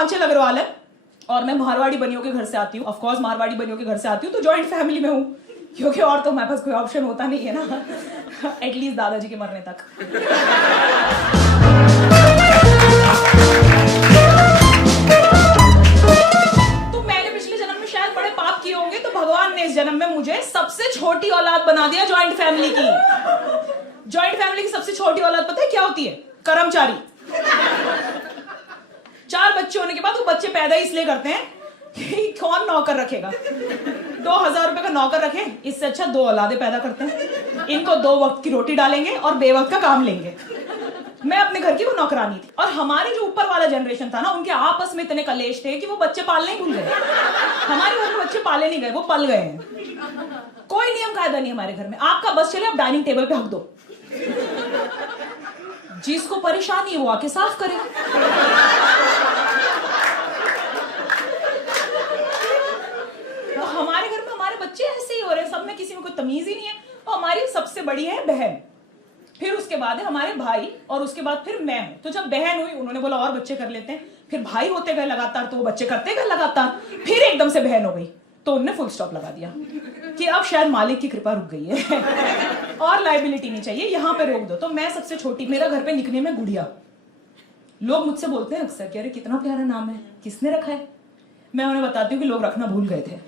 आंचल अग्रवाल है और मैं मारवाड़ी बनियों के घर से आती हूँ। ऑफ कोर्स मारवाड़ी बनियों के घर से आती हूँ तो जॉइंट फैमिली में हूँ, क्योंकि और तो हमारे पास कोई ऑप्शन होता नहीं है ना, एटलीस्ट दादाजी के मरने तक। तो मैंने पिछले जन्म में शायद बड़े पाप किए होंगे, तो भगवान ने इस जन्म में मुझे सबसे छोटी औलाद बना दिया जॉइंट फैमिली की। जॉइंट फैमिली की सबसे छोटी औलाद पता है क्या होती है? कर्मचारी। 4 बच्चे होने के बाद वो बच्चे पैदा इसलिए करते हैं कि कौन नौकर रखेगा, 2000 रुपए का नौकर रखे, इससे अच्छा 2 औलादे पैदा करते हैं। इनको 2 वक्त की रोटी डालेंगे और बेवक्त का काम लेंगे। मैं अपने घर की वो नौकरानी थी। और हमारे जो ऊपर वाला जनरेशन था ना, उनके आपस में इतने कलेश थे कि वो बच्चे पालने ही भूल गए। हमारे घर में बच्चे पाले नहीं गए, वो पल गए हैं। कोई नियम कायदा नहीं हमारे घर में। आपका बस चले, आप डाइनिंग टेबल पे हक दो, जिसको परेशानी है वो आके साफ करे। तो हमारे घर में हमारे बच्चे ऐसे ही हो रहे हैं, सब में किसी में कोई तमीज ही नहीं है। और हमारी सबसे बड़ी है बहन, फिर उसके बाद है हमारे भाई, और उसके बाद फिर मैं हूं। तो जब बहन हुई उन्होंने बोला और बच्चे कर लेते हैं, फिर भाई होते गए लगातार, तो वो बच्चे करते गए लगातार, फिर एकदम से बहन हो गई, तो उन्होंने फुल स्टॉप लगा दिया कि अब शायद मालिक की कृपा रुक गई है और लाइबिलिटी नहीं चाहिए, यहां पे रोक दो। तो मैं सबसे छोटी, मेरा घर पे निकनेम है गुड़िया। लोग मुझसे बोलते हैं अक्सर कि अरे कितना प्यारा नाम है, किसने रखा है? मैं उन्हें बताती हूँ कि लोग रखना भूल गए थे।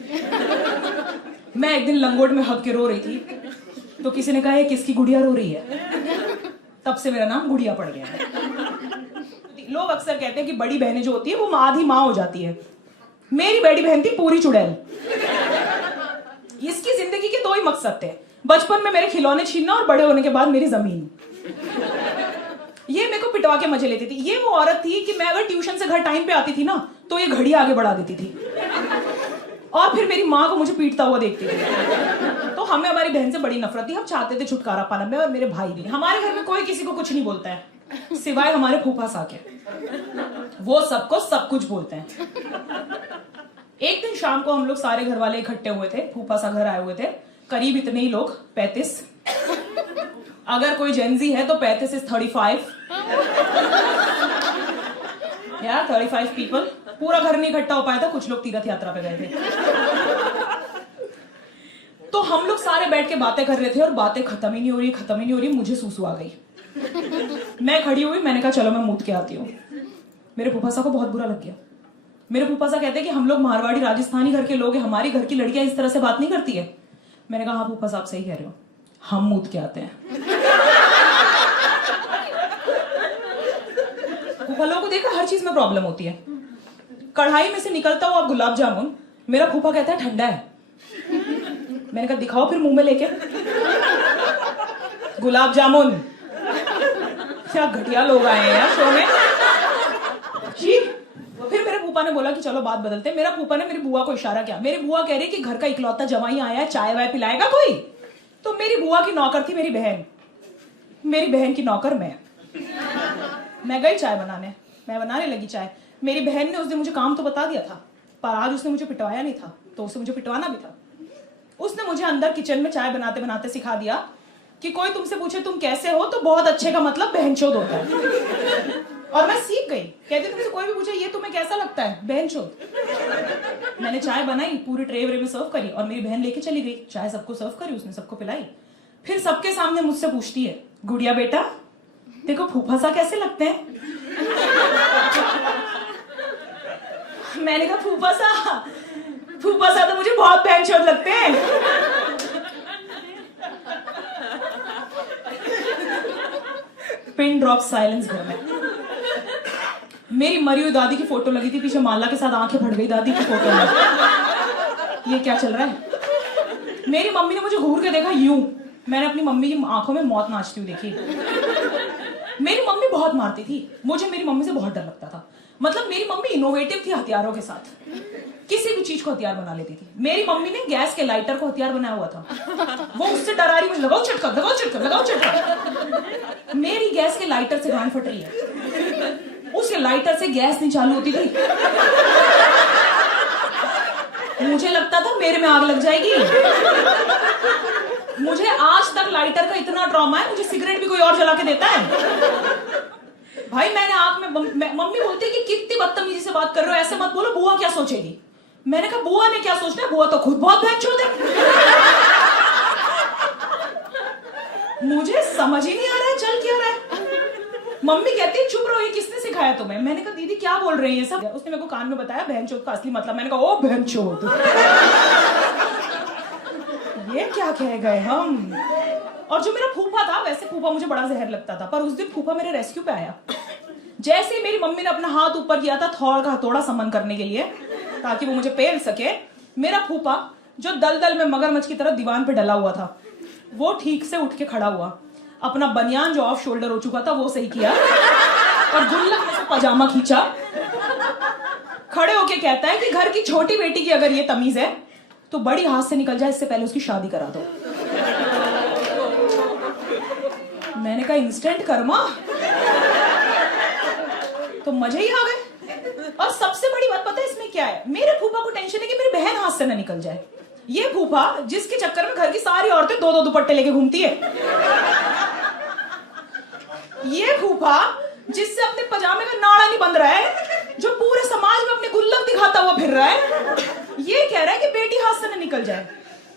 मैं एक दिन लंगोट में हक के रो रही थी, तो किसी ने कहा है किसकी गुड़िया रो रही है, तब से मेरा नाम गुड़िया पड़ गया है। लोग अक्सर कहते हैं कि बड़ी बहनें जो होती है वो आधी माँ हो जाती है। मेरी बड़ी बहन थी पूरी चुड़ैल। इसकी जिंदगी के 2 ही मकसद थे, बचपन में मेरे खिलौने छीनना और बड़े होने के बाद मेरी जमीन। ये मेरे को पिटवा के मजे लेती थी। ये वो औरत थी कि मैं अगर ट्यूशन से घर टाइम पे आती थी ना, तो ये घड़ी आगे बढ़ा देती थी और फिर मेरी माँ को मुझे पीटता हुआ देखती थी। तो हमें हमारी बहन से बड़ी नफरत थी, हम चाहते थे छुटकारा पाना, मैं और मेरे भाई भी। हमारे घर में कोई किसी को कुछ नहीं बोलता है सिवाय हमारे फूफा सा के, वो सबको सब कुछ बोलते हैं। एक दिन शाम को हम लोग सारे घर वाले इकट्ठे हुए थे, फूफा सा घर आए हुए थे, करीब इतने ही लोग, 35। अगर कोई जेनजी है तो 35 is 35 यार, 35 पीपल। पूरा घर नहीं इकट्ठा हो पाया था, कुछ लोग तीर्थ यात्रा पे गए थे। तो हम लोग सारे बैठ के बातें कर रहे थे और बातें खत्म ही नहीं हो रही, खत्म ही नहीं हो रही। मुझे सूसू आ गई, मैं खड़ी हुई, मैंने कहा चलो मैं मूत के आती हूँ। मेरे फूफा सा को बहुत बुरा लग गया। मेरे फूफा सा कहते हैं कि हम लोग मारवाड़ी राजस्थानी घर के लोग हैं, हमारी घर की लड़कियां इस तरह से बात नहीं करती है। मैंने कहा हाँ फूफा साहब सही कह रहे हो, हम मूत के आते हैं। फूफा लोगों को देखा हर चीज में प्रॉब्लम होती है। कढ़ाई में से निकलता हुआ गुलाब जामुन मेरा फूफा कहता है ठंडा है। मैंने कहा दिखाओ फिर मुंह में लेके। गुलाब जामुन, क्या घटिया लोग आए हैं यार शो में। फिर मेरे फूफा ने बोला कि चलो बात बदलते हैं। मेरा फूफा ने मेरी बुआ को इशारा किया। मेरी बुआ कह रही कि घर का इकलौता जवाई आया है, चाय वाय पिलाएगा कोई? तो मेरी बुआ की नौकर थी मेरी बहन, मेरी बहन की नौकर मैं गई चाय बनाने, मैं बनाने लगी चाय। मेरी बहन ने उस दिन मुझे काम तो बता दिया था, पर आज उसने मुझे पिटवाया नहीं था, तो उसे मुझे पिटवाना भी था। उसने मुझे अंदर किचन में चाय बनाते बनाते सिखा दिया कि कोई तुमसे पूछे तुम कैसे हो तो बहुत अच्छे का मतलब बहनचोद होता है। और मैं सीख गई। कहती तुमसे कोई भी पूछे ये तुम्हें कैसा लगता है, बहनचोद। मैंने चाय बनाई, पूरी ट्रे व्रे में सर्व करी और मेरी बहन लेके चली गई। चाय सबको सर्व करी, उसने सबको पिलाई। फिर सबके सामने मुझसे पूछती है, गुड़िया बेटा देखो फूफा सा कैसे लगते हैं? मैंने कहा फूफा सा तो मुझे बहुत बहनचोद लगते हैं। पिन ड्रॉप साइलेंस घर में। मेरी मरी हुई दादी की फोटो लगी थी पीछे, माला के साथ आंखें फट गई दादी की फोटो में। ये क्या चल रहा है? मेरी मम्मी ने मुझे घूर के देखा यूं, मैंने अपनी मम्मी की आंखों में मौत नाचती हुई देखी। मेरी मम्मी बहुत मारती थी, मुझे मेरी मम्मी से बहुत डर लगता था। मतलब मेरी मम्मी इनोवेटिव थी हथियारों के साथ, किसी भी चीज को हथियार बना लेती थी। मेरी मम्मी ने गैस के लाइटर को हथियार बनाया हुआ था, वो उससे डरा रही, मुझे लगाओ झटका, लगाओ झटका, लगाओ झटका। मेरी गैस के लाइटर से गांड फट रही है, उसके लाइटर से गैस नहीं चालू होती थी। मुझे लगता था मेरे में आग लग जाएगी। मुझे आज तक लाइटर का इतना ट्रॉमा है, मुझे सिगरेट भी कोई और जला के देता है। भाई मैंने आंख में मम्मी बोलती है कि कितनी बदतमीजी से से बात कर रहे हो, ऐसे मत बोलो, बुआ क्या सोचेगी। मैंने कहा बुआ ने क्या सोचना है, बुआ तो खुद बहुत बहनचोद है। मुझे समझ ही नहीं आ रहा है चल क्या रहा है। मम्मी कहती है चुप रहो, ये किसने सिखाया तुम्हें। मैंने कहा दीदी क्या बोल रही है सब। उसने मेरे को कान में बताया बहनचोद का असली मतलब। मैंने कहा ओ बहनचोद, ये क्या कह गए हम। और जो मेरा फूफा था, वैसे फूफा मुझे बड़ा जहर लगता था, पर उस दिन फूफा मेरे रेस्क्यू पे आया। जैसे मेरी मम्मी ने अपना हाथ ऊपर किया था थौड़ का हथौड़ा समन करने के लिए ताकि वो मुझे पेल सके, मेरा फूफा जो दलदल में मगरमच्छ की तरह दीवान पे डला हुआ था, वो ठीक से उठ के खड़ा हुआ, अपना बनियान जो ऑफ शोल्डर हो चुका था वो सही किया और गुल्लक में से पजामा खींचा, खड़े होके कहता है कि घर की छोटी बेटी की अगर ये तमीज है तो बड़ी हाथ से निकल जाए, इससे पहले उसकी शादी करा दो। मैंने कहा इंस्टेंट कर्मा, तो मजे ही आ गए। और सबसे बड़ी बात पता है इसमें क्या है, मेरे फूफा को टेंशन है कि मेरी बहन हाथ से ना निकल जाए। ये फूफा जिसके चक्कर में घर की सारी औरतें दो दो दुपट्टे लेके घूमती है, ये फूफा जिससे अपने पजामे का नाड़ा नहीं बंध रहा है, जो पूरे समाज में अपने गुल्लक दिखाता हुआ फिर रहा है, ये कह रहा है कि बेटी हाथ से ना निकल जाए।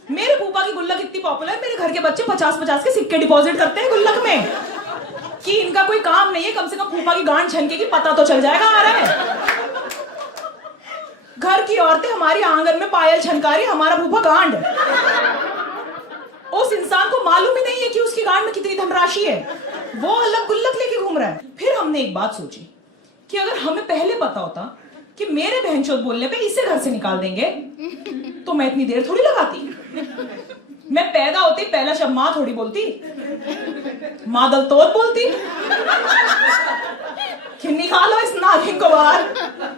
मेरे फूफा की गुल्लक इतनी पॉपुलर, मेरे घर के बच्चे 50-50 के सिक्के डिपॉजिट करते हैं गुल्लक में कि इनका कोई काम नहीं है, कम से कम फूफा की गांड छनके की पता तो चल जाएगा आ रहा है। घर की औरतें हमारी आंगन में पायल छनकारी, हमारा फूफा गांड। उस इंसान को मालूम ही नहीं है कि उसकी गांड में कितनी धनराशि है, वो अलग गुल्लक लेके घूम रहा है। फिर हमने एक बात सोची कि अगर हमें पहले पता होता कि मेरे बहनचोद बोलने पे इसे घर से निकाल देंगे तो मैं इतनी देर थोड़ी लगाती। मैं पैदा होती पहला शब्द माँ थोड़ी बोलती, माँ दलतोत बोलती कि निकालो इस नागिन को बाहर,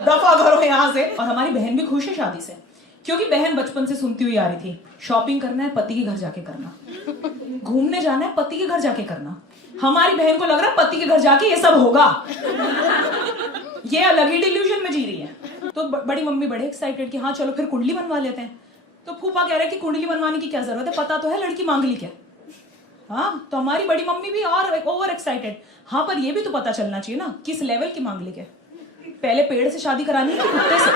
दफा करो यहां से। और हमारी बहन भी खुश है शादी से, क्योंकि बहन बचपन से सुनती हुई आ रही थी शॉपिंग करना है पति के घर जाके करना, घूमने जाना है पति के घर जाके करना। हमारी बहन को लग रहा है पति के घर जाके ये सब होगा, ये अलग ही डिल्यूजन में जी रही है। तो बड़ी मम्मी बड़े एक्साइटेड कि हाँ चलो फिर कुंडली बनवा लेते हैं। तो फूफा कह रहे हैं कि कुंडली बनवाने की क्या जरूरत है, पता तो है लड़की मांग ली क्या। हाँ, तो हमारी बड़ी मम्मी भी और ओवर एक्साइटेड। हाँ, पर ये भी तो पता चलना चाहिए ना किस लेवल की मांग ली क्या, पहले पेड़ से शादी करानी है कि कुत्ते से।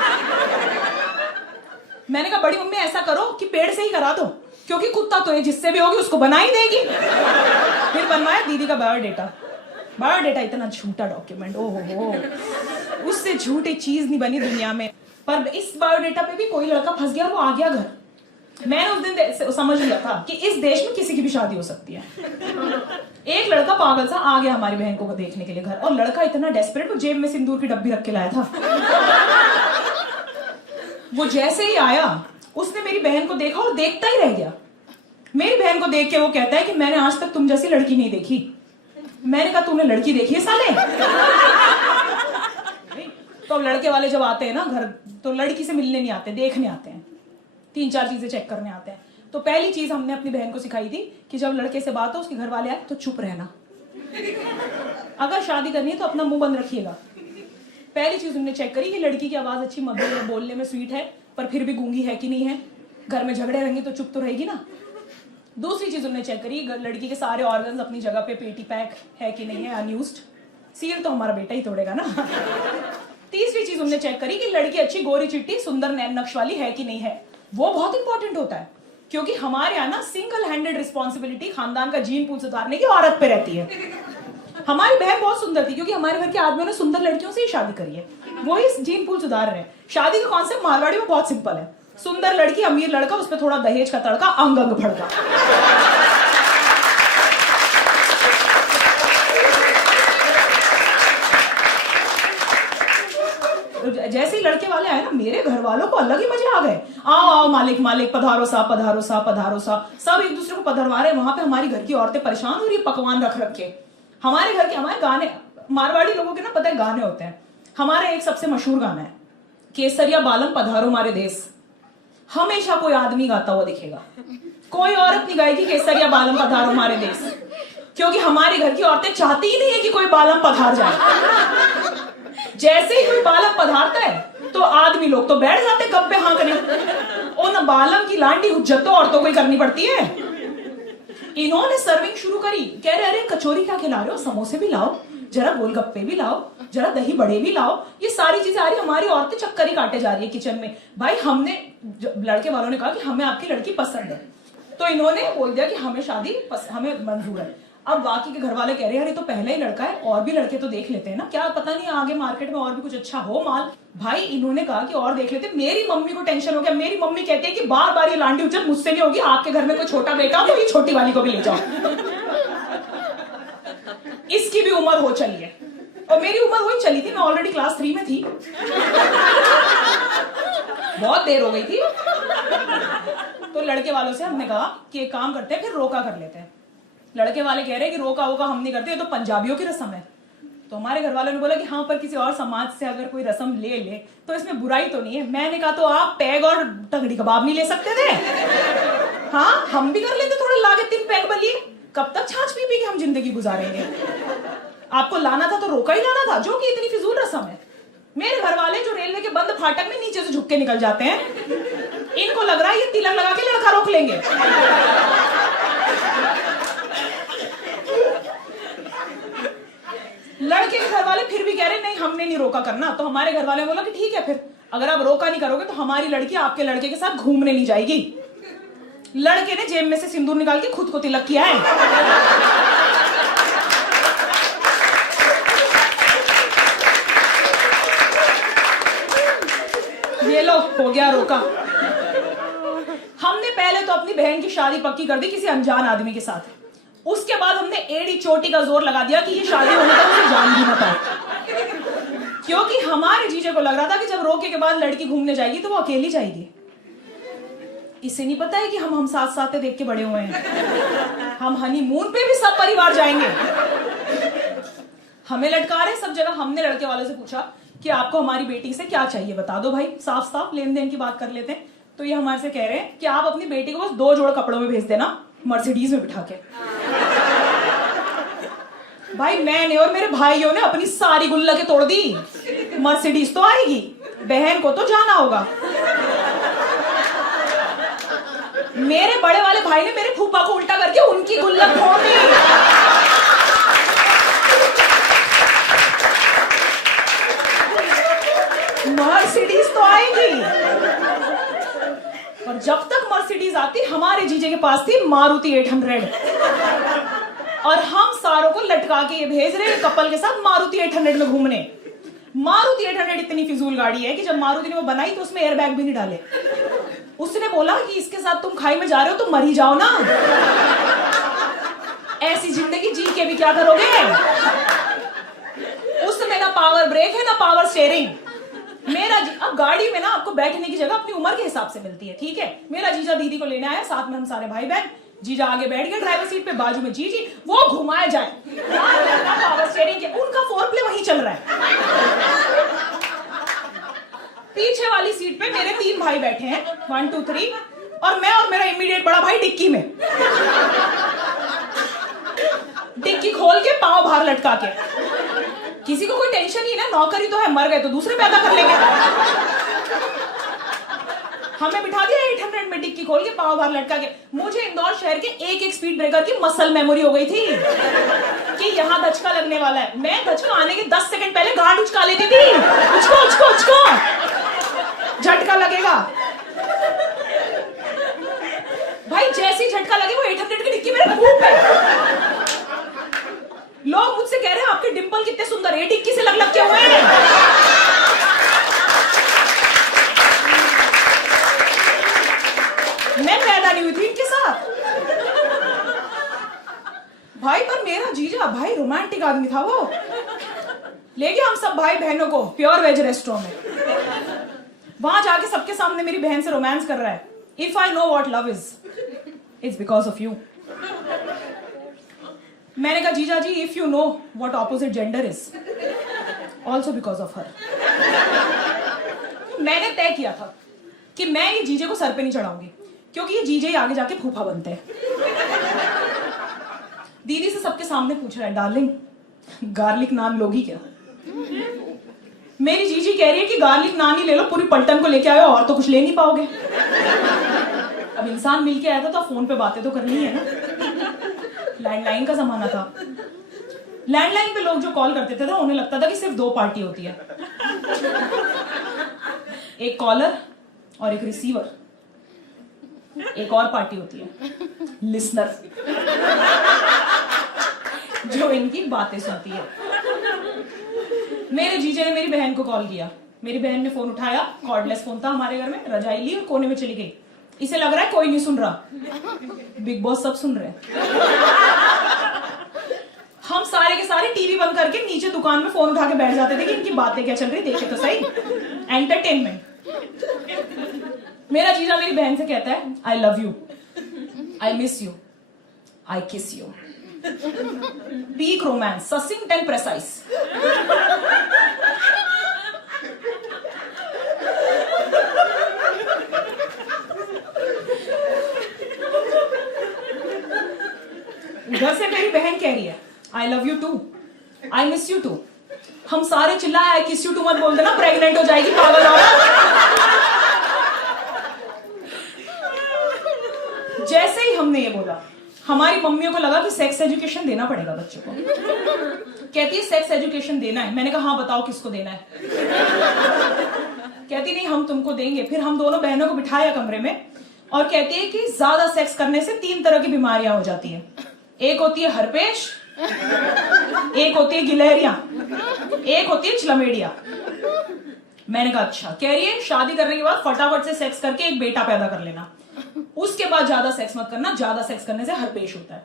मैंने कहा बड़ी मम्मी ऐसा करो कि पेड़ से ही करा दो, क्योंकि कुत्ता तो ये जिससे भी होगी उसको बना ही देगी। फिर बनवाया दीदी का बायोडेटा। बायोडेटा इतना झूठा डॉक्यूमेंट, ओहो, उससे झूठी चीज नहीं बनी दुनिया में। पर इस बायोडेटा पे भी कोई लड़का फंस गया, वो आ गया घर। मैंने उस दिन समझ लिया था कि इस देश में किसी की भी शादी हो सकती है। एक लड़का पागल सा आ गया हमारी बहन को देखने के लिए घर, और लड़का इतना डेस्परेट, वो जेब में सिंदूर की डब्बी रख के लाया था। वो जैसे ही आया उसने मेरी बहन को देखा और देखता ही रह गया। मेरी बहन को देख के वो कहता है कि मैंने आज तक तुम जैसी लड़की नहीं देखी। मैंने कहा तूने लड़की देखी है साले? तो लड़के वाले जब आते हैं ना घर, तो लड़की से मिलने नहीं आते, देखने आते हैं, 3-4 चीजें चेक करने आते हैं। तो पहली चीज हमने अपनी बहन को सिखाई थी कि जब लड़के से बात हो, उसके घर वाले आए तो चुप रहना, अगर शादी करनी है तो अपना मुंह बंद रखिएगा। पहली चीज हमने चेक करी कि लड़की की आवाज अच्छी मधुर है, बोलने में स्वीट है, पर फिर भी गूंगी है कि नहीं है, घर में झगड़े रहेंगे तो चुप तो रहेगी ना। दूसरी चीज हमने चेक करी लड़की के सारे ऑर्गन्स अपनी जगह पे, पेटी पैक है कि नहीं है, अनयूज्ड, सील तो हमारा बेटा ही तोड़ेगा ना। तीसरी चीज हमने चेक करी कि लड़की अच्छी गोरी चिट्टी सुंदर नैन नक्श वाली है कि नहीं है। वो बहुत इंपॉर्टेंट होता है, क्योंकि हमारे यहाँ ना सिंगल हैंडेड रिस्पॉन्सिबिलिटी खानदान का जीन पूल सुधारने की औरत पे रहती है। हमारी बहन बहुत सुंदर थी, क्योंकि हमारे घर के आदमियों ने सुंदर लड़कियों से ही शादी करी है, वो ही जीन पूल सुधार रहे हैं। शादी का कॉन्सेप्ट मारवाड़ी में बहुत सिंपल है, सुंदर लड़की अमीर लड़का, उस पर थोड़ा दहेज का तड़का, अंग अंग फड़का। जैसे ही लड़के वाले आए ना, मेरे घर वालों को अलग ही मजे आ गए। आओ आओ मालिक मालिक, पधारो सा पधारो सा पधारो सा, सब एक दूसरे को पधरवा रहे। वहां पे हमारी घर की औरतें परेशान हो रही है पकवान रख रख के। हमारे घर के हमारे गाने, मारवाड़ी लोगों के ना पता है गाने होते हैं। हमारा एक सबसे मशहूर गाना है, केसरिया बालम पधारो मारे देश। हमेशा कोई आदमी गाता हुआ दिखेगा, कोई औरत नहीं गाएगी केसरिया बालम पधारो मारे देश, क्योंकि हमारे घर की औरतें चाहती ही नहीं है कि कोई बालम पधार जाए। जैसे ही कोई बालम पधारता है तो आदमी लोग तो बैठ जाते गप्पे हाँकने। उन बालम की लांडी हुज्जत तो औरतों को ही करनी पड़ती है। इन्होंने सर्विंग शुरू करी, कह रहे अरे कचौरी क्या खिला रहे हो, समोसे भी लाओ, जरा गोलगप्पे भी लाओ। जरा दही बड़े भी लाओ। ये सारी चीजें आ रही, हमारी औरतें चक्कर ही काटे जा रही है किचन में। भाई हमने, लड़के वालों ने कहा कि हमें आपकी लड़की पसंद है, तो इन्होंने बोल दिया कि हमें शादी हमें मंजूर है। अब बाकी के घर वाले कह रहे हैं अरे तो पहला ही लड़का है, और भी लड़के तो देख लेते हैं ना, क्या पता नहीं आगे मार्केट में और भी कुछ अच्छा हो माल। भाई इन्होंने कहा कि और देख लेते। मेरी मम्मी को टेंशन हो गया। मेरी मम्मी कहती है कि बार बार ये लांडी उचल मुझसे नहीं होगी, आपके घर में कोई छोटा बेटा हो तो ये छोटी वाली को भी ले जाओ, इसकी भी उम्र हो चली है। और मेरी उम्र हो ही चली थी, मैं ऑलरेडी क्लास 3 में थी, बहुत देर हो गई थी। तो लड़के वालों से हमने कहा कि एक काम करते हैं, फिर रोका कर लेते हैं। लड़के वाले कह रहे हैं कि रोका वोका हम नहीं करते, ये तो पंजाबियों की रस्म है। तो हमारे घर वालों ने बोला कि हाँ पर किसी और समाज से अगर कोई रस्म ले ले तो इसमें बुराई तो नहीं है। मैंने कहा तो आप पैग और टंगड़ी कबाब नहीं ले सकते थे? हाँ हम भी कर लेते, थोड़ा लागे 3 पैग बलिए, कब तक छाछ पी पी के हम जिंदगी गुजारेंगे? आपको लाना था तो रोका ही लाना था, जो कि इतनी फिजूल रस्म है। मेरे घर वाले जो रेलवे के बंद फाटक में नीचे से झुक के निकल जाते हैं, इनको लग रहा है ये तिलक लगा के लड़का रोक लेंगे। लड़के के घर वाले फिर भी कह रहे नहीं हमने नहीं रोका करना। तो हमारे घर वाले बोला कि ठीक है, फिर अगर आप रोका नहीं करोगे तो हमारी लड़की आपके लड़के के साथ घूमने नहीं जाएगी। लड़के ने जेब में से सिंदूर निकाल के खुद को तिलक किया है। ये लो हो गया रोका। हमने पहले तो अपनी बहन की शादी पक्की कर दी किसी अनजान आदमी के साथ, उसके बाद हमने एड़ी चोटी का जोर लगा दिया कि ये शादी होने तक उसे जान भी ना पाए, क्योंकि हमारे जीजे को लग रहा था कि जब रोके के बाद लड़की घूमने जाएगी तो वो अकेली जाएगी। इसे नहीं पता है कि हम साथ साथ देख के बड़े हुए हैं, हम हनीमून पे भी सब परिवार जाएंगे। हमें लटका रहे सब जगह। हमने लड़के वाले से पूछा कि आपको हमारी बेटी से क्या चाहिए, बता दो भाई, साफ साफ लेन देन की बात कर लेते हैं। तो ये हमारे से कह रहे हैं कि आप अपनी बेटी को बस 2 जोड़ कपड़ों में भेज देना, मर्सिडीज में बिठा के। भाई मैंने और मेरे भाइयों ने अपनी सारी गुल्लकें तोड़ दी। मर्सिडीज तो आएगी, बहन को तो जाना होगा। मेरे बड़े वाले भाई ने मेरे फूफा को उल्टा करके उनकी गुल्लक तोड़ दी। मर्सिडीज तो आएगी, और जब तक मर्सिडीज आती हमारे जीजे के पास थी मारुति 800, और हम सारों को लटका के ये भेज रहे हैं कपल के साथ मारुति 800 में घूमने। मारुति 800 इतनी फिजूल गाड़ी है कि जब मारुति ने वो बनाई तो उसमें एयरबैग भी नहीं डाले। उसने बोला कि इसके साथ तुम खाई में जा रहे हो तो मर ही जाओ ना, ऐसी जिंदगी जी के भी क्या करोगे? उसमें ना पावर ब्रेक है ना पावर स्टीयरिंग। मेरा अब गाड़ी में ना आपको बैठने की जगह अपनी उम्र के हिसाब से मिलती है, ठीक है? मेरा जीजा दीदी को लेने आया, साथ में हम सारे भाई बहन। जीजा आगे बैठ गया ड्राइवर सीट पे, बाजू में जीजी, वो घुमाए जाए पावर स्टीयरिंग के, उनका फोरप्ले वहीं चल रहा है। पीछे वाली सीट पे मेरे 3 भाई बैठे हैं, 1 2 3, और मैं और मेरा इमीडिएट बड़ा भाई डिक्की में। डिक्की खोल के पांव बाहर लटका के। किसी को कोई टेंशन नहीं ना, नौकरी तो है, मर गए तो दूसरे पैदा कर लेंगे। हमें बिठा दिया 800 में, डिक्की खोल के पांव बाहर लटका के। मुझे इंदौर शहर के एक स्पीड ब्रेकर की मसल मेमोरी हो गई थी कि यहाँ धचका लगने वाला है। मैं धचका आने के 10 सेकंड पहले गांड उचका लेती थी, उचको उचको उचको, झटका लगेगा। भाई जैसी झटका लगे वो 800 की डिक्की मेरे मुंह पे। लोग मुझसे कह रहे हैं आपके डिंपल कितने सुंदर है, डिक्की से लग लग के हुए हैं। मैं पैदा नहीं हुई थी इनके साथ। भाई पर मेरा जीजा भाई रोमांटिक आदमी था, वो ले गया हम सब भाई बहनों को प्योर वेज रेस्टोरेंट में। वहां जाके सबके सामने मेरी बहन से रोमांस कर रहा है। If I know what love is, it's because of you. मैंने कहा जीजा जी, if you know what opposite gender is, also because of her. मैंने तय किया था कि मैं ये जीजे को सर पे नहीं चढ़ाऊंगी, क्योंकि ये जीजे ही आगे जाके फूफा बनते हैं। दीदी से सबके सामने पूछ रहा है, डार्लिंग गार्लिक नान लोगी क्या? मेरी जीजी कह रही है कि गार्लिक नान ही ले लो, पूरी पलटन को लेके आयो, और तो कुछ ले नहीं पाओगे। अब इंसान मिल के आया था तो फोन पे बातें तो करनी है ना, लैंडलाइन का जमाना था। लैंडलाइन पे लोग जो कॉल करते थे ना, उन्हें लगता था कि सिर्फ 2 पार्टी होती है, एक कॉलर और एक रिसीवर। एक और पार्टी होती है लिसनर, जो इनकी बातें सुनती है। मेरे जीजे ने मेरी बहन को कॉल किया, मेरी बहन ने फोन उठाया, कॉर्डलेस फोन था हमारे घर में, रजाई ली और कोने में चली गई। इसे लग रहा है कोई नहीं सुन रहा, बिग बॉस सब सुन रहे हैं। हम सारे के सारे टीवी बंद करके नीचे दुकान में फोन उठा के बैठ जाते थे कि इनकी बातें क्या चल रही, देखे तो सही, एंटरटेनमेंट। मेरा जीजा मेरी बहन से कहता है I love you, I miss you, I kiss you. Peak romance, succinct and precise. उधर से मेरी बहन कह रही है I love you too, I miss you too. हम सारे चिल्लाए आई किस यू टू मत बोल देना, प्रेग्नेंट हो जाएगी पागल औरत। जैसे ही हमने ये बोला, हमारी मम्मियों को लगा कि सेक्स एजुकेशन देना पड़ेगा बच्चों को। कहती है सेक्स एजुकेशन देना है। मैंने कहा हाँ बताओ किसको देना है। कहती नहीं हम तुमको देंगे। फिर हम दोनों बहनों को बिठाया कमरे में और कहती है कि ज्यादा सेक्स करने से 3 तरह की बीमारियां हो जाती है। एक होती है हर्पेश, एक होती है गिलहरियां, एक होती है चलमेडिया। मैंने कहा अच्छा। कह रही है शादी करने के बाद फटाफट से सेक्स करके एक बेटा पैदा कर लेना, उसके बाद ज्यादा सेक्स मत करना, ज्यादा सेक्स करने से हर्पेश होता है।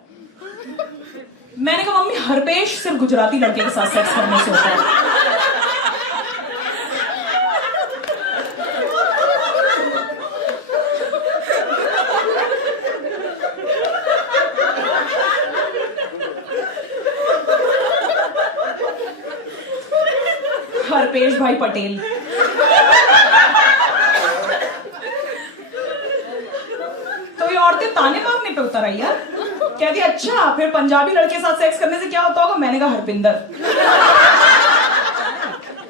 मैंने कहा मम्मी हर्पेश सिर्फ गुजराती लड़के के साथ सेक्स करने से होता है। हरपेश भाई पटेल। तो ये औरतें ताने मारने पे उतर आई यार। कहती अच्छा फिर पंजाबी लड़के के साथ सेक्स करने से क्या होता होगा। मैंने कहा हरपिंदर।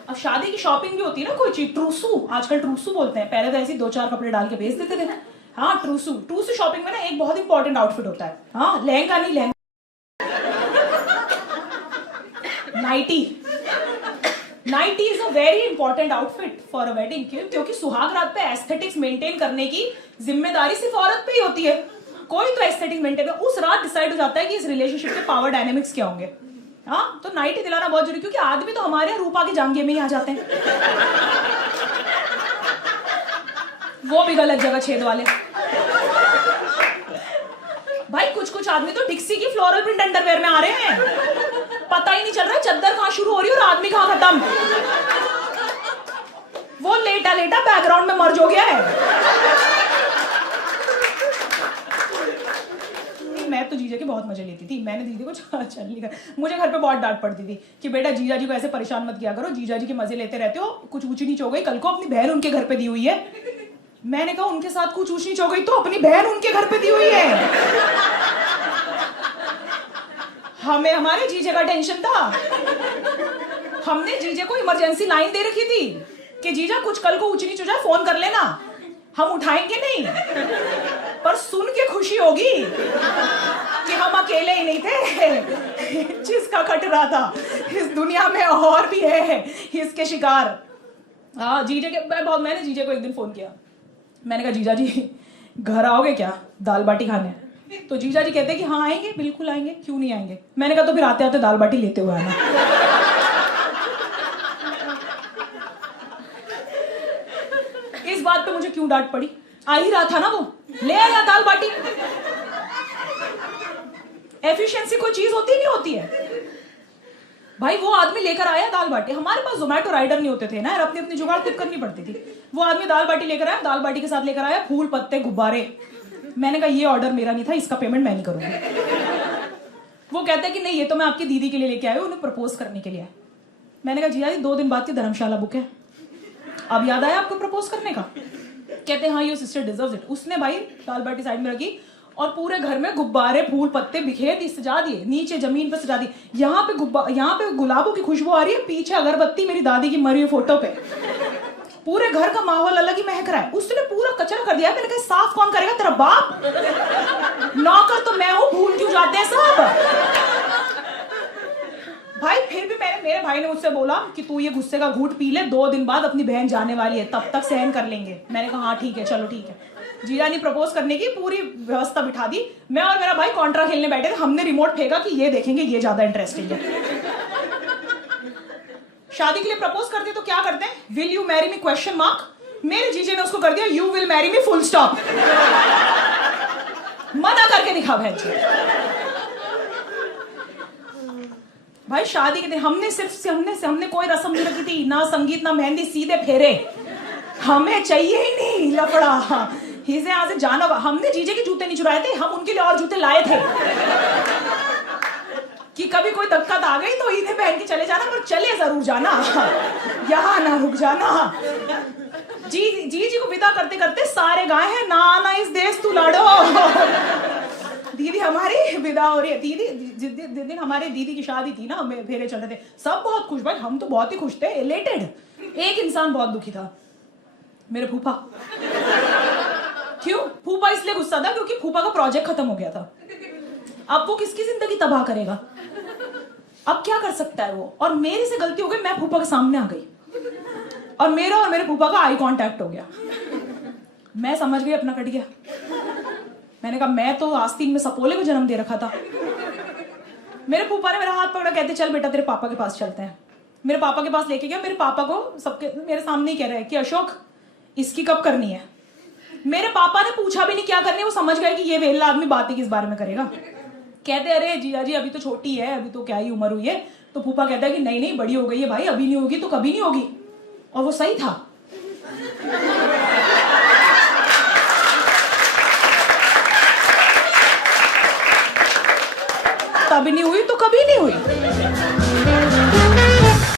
अब शादी की शॉपिंग भी होती है ना कोई चीज, ट्रूसू, आजकल ट्रूसू बोलते हैं, पहले तो ऐसे 2-4 कपड़े डाल के बेच देते थे। हाँ ट्रूसू। ट्रूसू शॉपिंग में ना एक बहुत इंपॉर्टेंट आउटफिट होता है। हाँ लहंगा नहीं, lehenga nightie. Nightie is a very important outfit for a wedding, क्योंकि सुहाग रात पे एस्थेटिक्स मेंटेन करने की जिम्मेदारी सिर्फ औरत पे ही होती है। कोई तो एस्थेटिक्स मेंटेन, उस रात डिसाइड हो जाता है कि इस रिलेशनशिप के पावर डायनेमिक्स क्या होंगे। हाँ तो नाइटी दिलाना बहुत जरूरी, क्योंकि आदमी तो हमारे यहाँ रूपा के जांघे में ही आ जाते हैं, वो भी गलत जगह छेद वाले। भाई कुछ आदमी तो डिक्सी की फ्लोरल प्रिंट अंडरवेयर में आ रहे हैं, पता ही नहीं चल रहा चद्दर कहां शुरू हो रही है और आदमी कहां खत्म। वो लेटा लेटा बैकग्राउंड में मर्ज हो गया है। मैं तो जीजा के बहुत मजे लेती थी। मैंने दीदी को चल नहीं कर, मुझे घर पे बहुत डांट पड़ती थी कि बेटा जीजा जी को ऐसे परेशान मत किया करो, जीजा जी के मजे लेते रहते हो, कुछ ऊंच नीच हो गई कल को अपनी बहन उनके घर पे दी हुई है। मैंने कहा उनके साथ कुछ ऊंच नीच हो गई तो अपनी बहन उनके घर पे दी हुई है। हमें हमारे जीजे का टेंशन था। हमने जीजे को इमरजेंसी लाइन दे रखी थी कि जीजा कुछ कल को ऊंच नीच हो जाए फोन कर लेना, हम उठाएंगे नहीं, पर सुन के खुशी होगी कि हम अकेले ही नहीं थे जिसका कट रहा था, इस दुनिया में और भी है इसके शिकार। हाँ जीजे के मैंने जीजे को एक दिन फोन किया। मैंने कहा जीजा जी घर आओगे क्या दाल बाटी खाने? तो जीजा जी कहते कि हाँ आएंगे, बिल्कुल आएंगे, क्यों नहीं आएंगे। मैंने कहा तो फिर आते आते दाल बाटी लेते हुए आना। इस बात पे मुझे क्यों डांट पड़ी? आ ही रहा था ना वो, ले आया दाल बाटी। एफिशिएंसी कोई चीज होती नहीं होती है भाई। वो आदमी लेकर आया दाल बाटी, हमारे पास जोमेटो राइडर नहीं होते थे ना, अपनी अपनी जुगाड़ खुद करनी पड़ती थी। वो आदमी दाल बाटी लेकर आया, दाल बाटी के साथ लेकर आया फूल पत्ते गुब्बारे। मैंने कहा ये ऑर्डर मेरा नहीं था, इसका पेमेंट मैं नहीं करूंगी। वो कहते हैं कि नहीं ये तो मैं आपकी दीदी के लिए लेके आया हूं, उन्हें प्रपोज करने के लिए। मैंने कहा जीजा जी 2 दिन बाद की धर्मशाला बुक है, अब याद आया आपको प्रपोज करने का? कहते हाँ योर सिस्टर डिजर्व्स इट। उसने भाई दाल बाटी साइड में रखी और पूरे घर में गुब्बारे फूल पत्ते बिखेर दी, सजा दिए, नीचे जमीन पर सजा दी। यहाँ पे गुलाबों की खुशबू आ रही है, पीछे अगरबत्ती मेरी दादी की मरी हुई फोटो पे। पूरे घर का माहौल अलग ही महक रहा है। उसने पूरा कचरा कर दिया। मैंने कहा साफ कौन करेगा, तेरा बाप? नौकर तो मैं हूं, भूल क्यों जाते हैं सब? भाई फिर भी मेरे भाई ने मुझसे बोला कि तू ये गुस्से का घूंट पी ले, 2 दिन बाद अपनी बहन जाने वाली है, तब तक सहन कर लेंगे। मैंने कहा हाँ ठीक है, चलो ठीक है। जीजा ने प्रपोज करने की पूरी व्यवस्था बिठा दी। मैं और मेरा भाई कॉन्ट्रा खेलने बैठे थे, हमने रिमोट फेंका कि ये देखेंगे, ये ज्यादा इंटरेस्टिंग है। शादी के लिए प्रपोज करते तो क्या करते हैं, will you marry me question mark. मेरे जीजे ने उसको कर दिया you will marry me full stop. मना करके दिखा बहन जी। भाई शादी के दिन हमने कोई रस्म नहीं रखी थी, ना संगीत ना मेहंदी, सीधे फेरे। हमें चाहिए ही नहीं लफड़ा, हिसे यहाँ से जाना। हमने जीजे के जूते नहीं चुराए थे, हम उनके लिए और जूते लाए थे कि कभी कोई दिक्कत आ गई तो इन्हें पहन के चले जाना, पर चले जरूर जाना, यहाँ ना रुक जाना। जी को विदा करते करते सारे गाए हैं ना आना इस देश तू लाडो। दीदी हमारी विदा हो रही है। जिस दिन हमारे दीदी की शादी थी ना, फेरे चल रहे थे, सब बहुत खुश। भाई हम तो बहुत ही खुश थे, एलेटेड। एक इंसान बहुत दुखी था, मेरे फूफा। क्यों? फूफा इसलिए गुस्सा था क्योंकि फूफा का प्रोजेक्ट खत्म हो गया था। अब वो किसकी जिंदगी तबाह करेगा, अब क्या कर सकता है वो। और मेरे से गलती हो गई, मैं फूफा के सामने आ गई और मेरा और मेरे फूफा का आई कांटेक्ट हो गया। मैं समझ गई अपना कट गया। मैंने कहा मैं तो आस्तीन में सपोले को जन्म दे रखा था। मेरे फूफा ने मेरा हाथ पकड़ा, कहते चल बेटा तेरे पापा के पास चलते हैं। मेरे पापा के पास लेके गया। मेरे पापा को सबके मेरे सामने ही कह रहे हैं कि अशोक इसकी कब करनी है। मेरे पापा ने पूछा भी नहीं क्या करनी है, वो समझ गए कि ये वेला आदमी बात ही किस बारे में करेगा। कहते अरे जीजा जी अभी तो छोटी है, अभी तो क्या ही उम्र हुई है। तो फूफा कहता है कि नहीं नहीं बड़ी हो गई है भाई, अभी नहीं होगी तो कभी नहीं होगी। और वो सही था। तभी नहीं हुई तो कभी नहीं हुई।